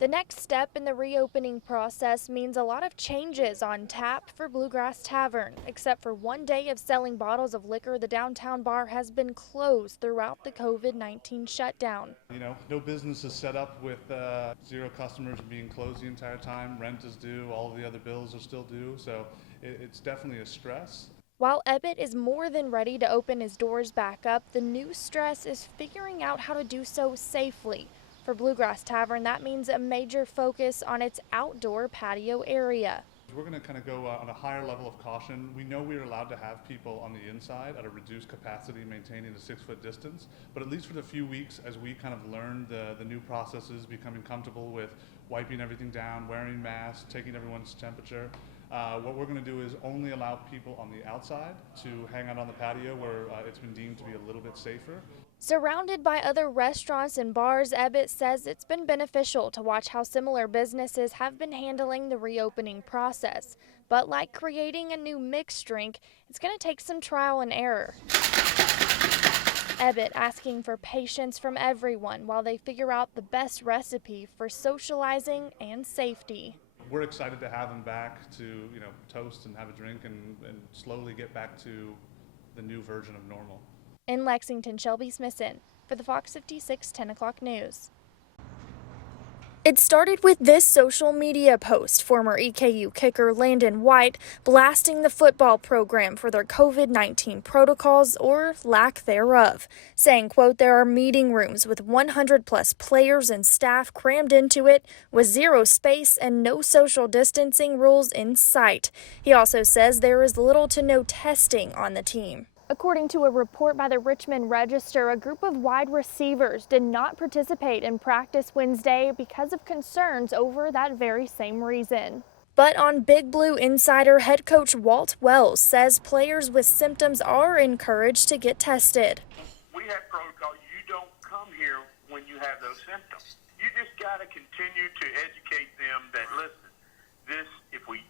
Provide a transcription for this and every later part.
The next step in the reopening process means a lot of changes on tap for Bluegrass Tavern. Except for one day of selling bottles of liquor, the downtown bar has been closed throughout the COVID-19 shutdown. No business is set up with zero customers being closed the entire time. Rent is due, all of the other bills are still due, so it's definitely a stress. While Ebbett is more than ready to open his doors back up, the new stress is figuring out how to do so safely. For Bluegrass Tavern, that means a major focus on its outdoor patio area. We're going to kind of go on a higher level of caution. We know we're allowed to have people on the inside at a reduced capacity, maintaining a 6-foot distance, but at least for the few weeks as we kind of learn the new processes, becoming comfortable with wiping everything down, wearing masks, taking everyone's temperature, what we're going to do is only allow people on the outside to hang out on the patio where it's been deemed to be a little bit safer. Surrounded by other restaurants and bars, Ebbett says it's been beneficial to watch how similar businesses have been handling the reopening process. But like creating a new mixed drink, it's going to take some trial and error. Ebbett asking for patience from everyone while they figure out the best recipe for socializing and safety. We're excited to have them back to, toast and have a drink and slowly get back to the new version of normal. In Lexington, Shelby Smithson for the Fox 56 10 o'clock news. It started with this social media post, former EKU kicker Landon White blasting the football program for their COVID-19 protocols or lack thereof, saying, quote, there are meeting rooms with 100 plus players and staff crammed into it with zero space and no social distancing rules in sight. He also says there is little to no testing on the team. According to a report by the Richmond Register, a group of wide receivers did not participate in practice Wednesday because of concerns over that very same reason. But on Big Blue Insider, head coach Walt Wells says players with symptoms are encouraged to get tested. We have protocol. You don't come here when you have those symptoms. You just got to continue to educate them that, listen, this, if we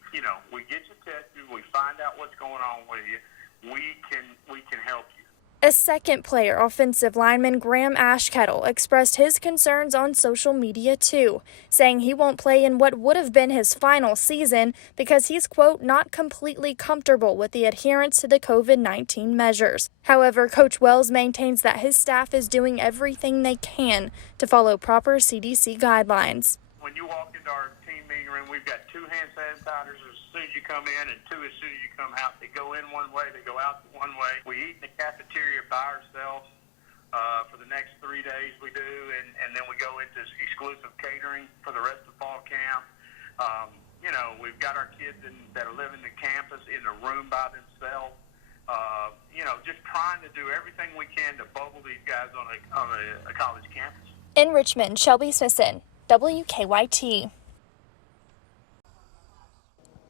get you tested, we find out what's going on with you, we can help you. A second player, offensive lineman Graham Ashkettle, expressed his concerns on social media too, saying he won't play in what would have been his final season because he's, quote, not completely comfortable with the adherence to the COVID-19 measures. However, Coach Wells maintains that his staff is doing everything they can to follow proper CDC guidelines. When you walk into our team meeting room, we've got 2 hand sanitizers as soon as you come in and 2 as soon as you come out. They go in one way, they go out one way. We eat in the cafeteria by ourselves for the next 3 days we do, and then we go into exclusive catering for the rest of the fall camp. We've got our kids that are living the campus in a room by themselves. Just trying to do everything we can to bubble these guys on a college campus. In Richmond, Shelby Smithson, WKYT.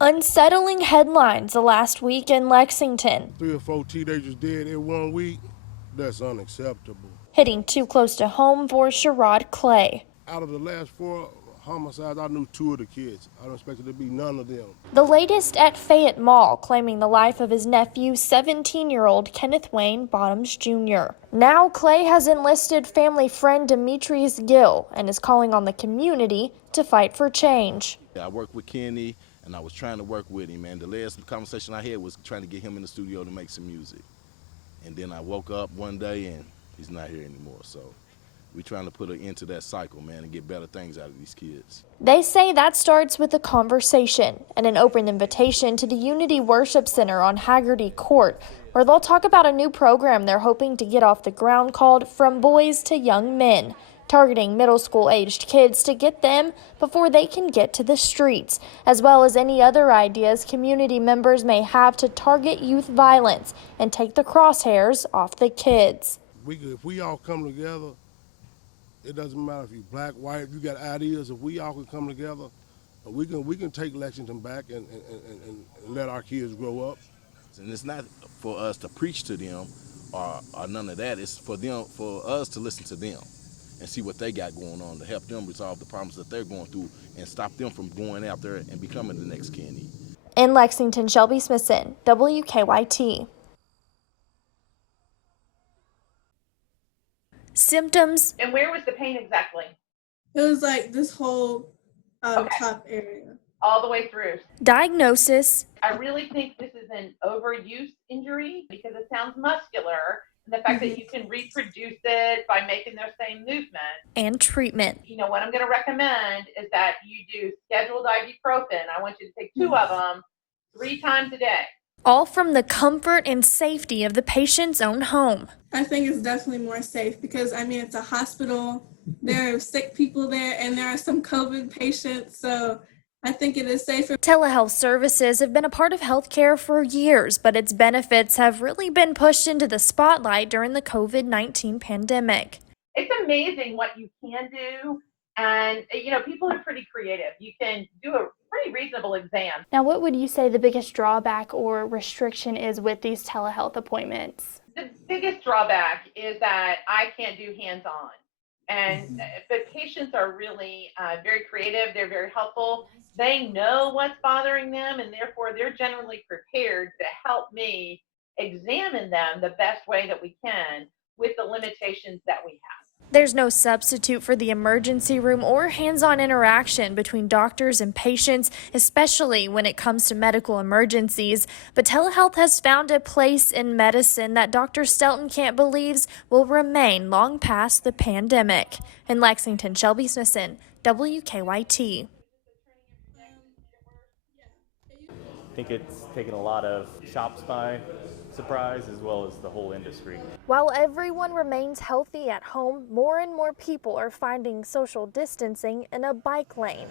Unsettling headlines the last week in Lexington. 3 or 4 teenagers dead in 1 week. That's unacceptable. Hitting too close to home for Sherrod Clay. Out of the last 4 homicides, I knew 2 of the kids. I don't expect it to be none of them. The latest at Fayette Mall, claiming the life of his nephew, 17-year-old Kenneth Wayne Bottoms Jr. Now Clay has enlisted family friend Demetrius Gill and is calling on the community to fight for change. I work with Kenny, and I was trying to work with him, and the last conversation I had was trying to get him in the studio to make some music. And then I woke up one day, and he's not here anymore, so we're trying to put an end to that cycle, man, and get better things out of these kids. They say that starts with a conversation and an open invitation to the Unity Worship Center on Haggerty Court, where they'll talk about a new program they're hoping to get off the ground called From Boys to Young Men, targeting middle school-aged kids to get them before they can get to the streets, as well as any other ideas community members may have to target youth violence and take the crosshairs off the kids. If we all come together, it doesn't matter if you're black, white, if you got ideas, if we all can come together, we can take Lexington back and let our kids grow up. And it's not for us to preach to them or none of that. It's for us to listen to them and see what they got going on to help them resolve the problems that they're going through and stop them from going out there and becoming the next Kenny. In Lexington, Shelby Smithson, WKYT. Symptoms. And where was the pain exactly? It was like this whole Okay. top area. All the way through. Diagnosis, I really think this is an overuse injury because it sounds muscular. And the fact that you can reproduce it by making their same movement. and treatment. You know, what I'm going to recommend is that you do scheduled ibuprofen. I want you to take 2 of them 3 times a day. All from the comfort and safety of the patient's own home. I think it's definitely more safe because, I mean, it's a hospital. There are sick people there, and there are some COVID patients, so I think it is safer. Telehealth services have been a part of healthcare for years, but its benefits have really been pushed into the spotlight during the COVID-19 pandemic. It's amazing what you can do. And, you know, people are pretty creative. You can do a pretty reasonable exam. Now, what would you say the biggest drawback or restriction is with these telehealth appointments? The biggest drawback is that I can't do hands-on. And but patients are really very creative. They're very helpful. They know what's bothering them, and therefore they're generally prepared to help me examine them the best way that we can with the limitations that we have. There's no substitute for the emergency room or hands-on interaction between doctors and patients, especially when it comes to medical emergencies. But telehealth has found a place in medicine that Dr. Steltenkamp believes will remain long past the pandemic. In Lexington, Shelby Smithson, WKYT. I think it's taken a lot of shops by surprise, as well as the whole industry. While everyone remains healthy at home, more and more people are finding social distancing in a bike lane.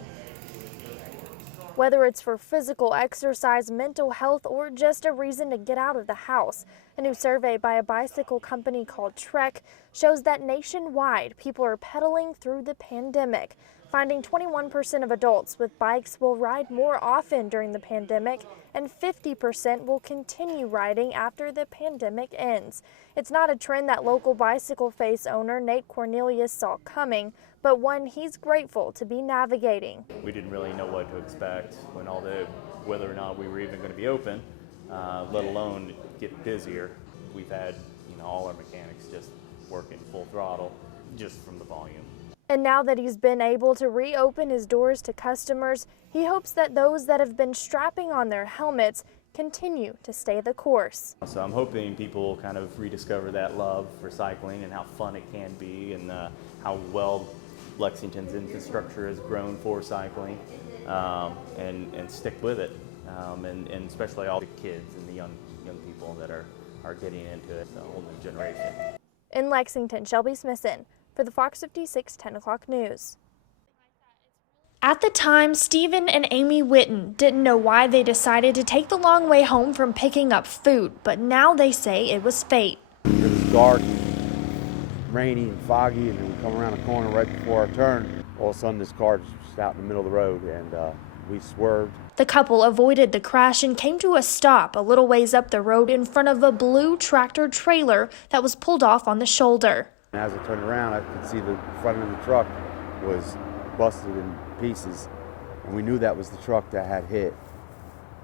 Whether it's for physical exercise, mental health, or just a reason to get out of the house. A new survey by a bicycle company called Trek shows that nationwide, people are pedaling through the pandemic, finding 21% of adults with bikes will ride more often during the pandemic, and 50% will continue riding after the pandemic ends. It's not a trend that local Bicycle Face owner Nate Cornelius saw coming, but one he's grateful to be navigating. We didn't really know what to expect when whether or not we were even going to be open, let alone get busier. We've had, all our mechanics just working full throttle just from the volume. And now that he's been able to reopen his doors to customers, he hopes that those that have been strapping on their helmets continue to stay the course. So I'm hoping people kind of rediscover that love for cycling and how fun it can be, and how well Lexington's infrastructure has grown for cycling, and stick with it, and especially all the kids and the young people that are getting into it, a whole new generation. In Lexington, Shelby Smithson for the Fox 56 10 o'clock news. At the time, Stephen and Amy Witten didn't know why they decided to take the long way home from picking up food, but now they say it was fate. It was dark and rainy and foggy, and then we come around the corner right before our turn. All of a sudden, this car just out in the middle of the road, and we swerved. The couple avoided the crash and came to a stop a little ways up the road in front of a blue tractor trailer that was pulled off on the shoulder. As I turned around, I could see the front of the truck was busted in pieces, and we knew that was the truck that had hit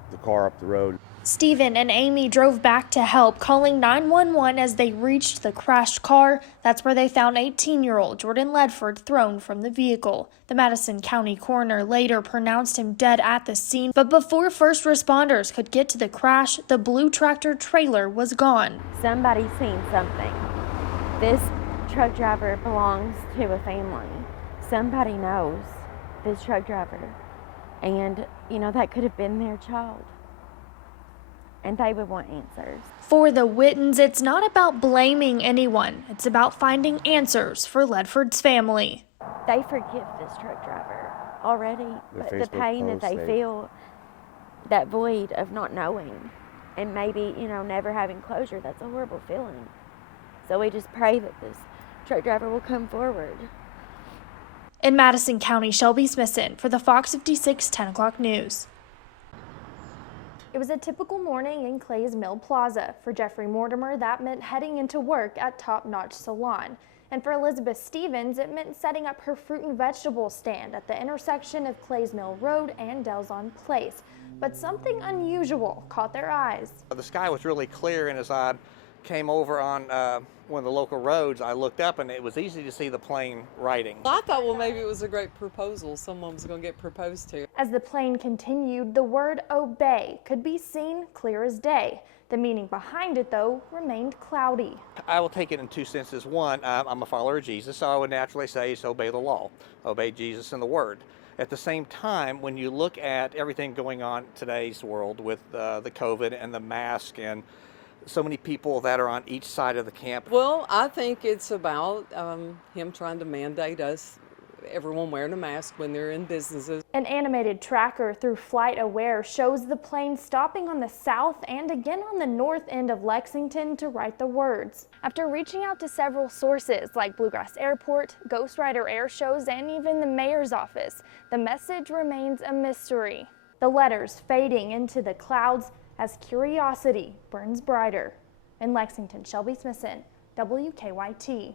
the car up the road. Stephen and Amy drove back to help, calling 911 as they reached the crashed car. That's where they found 18-year-old Jordan Ledford thrown from the vehicle. The Madison County coroner later pronounced him dead at the scene, but before first responders could get to the crash, the blue tractor trailer was gone. Somebody's seen something. This truck driver belongs to a family. Somebody knows this truck driver, and that could have been their child, and they would want answers. For the Wittens, it's not about blaming anyone. It's about finding answers for Ledford's family. They forgive this truck driver already, but the pain that they feel, that void of not knowing, and maybe never having closure, that's a horrible feeling. So we just pray that this truck driver will come forward. In Madison County, Shelby Smithson for the Fox 56 10 o'clock news. It was a typical morning in Clay's Mill Plaza. For Jeffrey Mortimer, that meant heading into work at Top Notch Salon. And for Elizabeth Stevens, it meant setting up her fruit and vegetable stand at the intersection of Clay's Mill Road and Delzon Place. But something unusual caught their eyes. The sky was really clear, and as I came over on one of the local roads, I looked up and it was easy to see the plane writing. I thought, well, maybe it was a great proposal. Someone was going to get proposed to. As the plane continued, the word obey could be seen clear as day. The meaning behind it, though, remained cloudy. I will take it in two senses. One, I'm a follower of Jesus, so I would naturally say is obey the law, obey Jesus and the Word. At the same time, when you look at everything going on in today's world with the COVID and the mask and so many people that are on each side of the camp. Well, I think it's about him trying to mandate us, everyone wearing a mask when they're in businesses. An animated tracker through Flight Aware shows the plane stopping on the south and again on the north end of Lexington to write the words. After reaching out to several sources like Bluegrass Airport, Ghost Rider Air Shows, and even the mayor's office, the message remains a mystery. The letters fading into the clouds as curiosity burns brighter. In Lexington, Shelby Smithson, WKYT.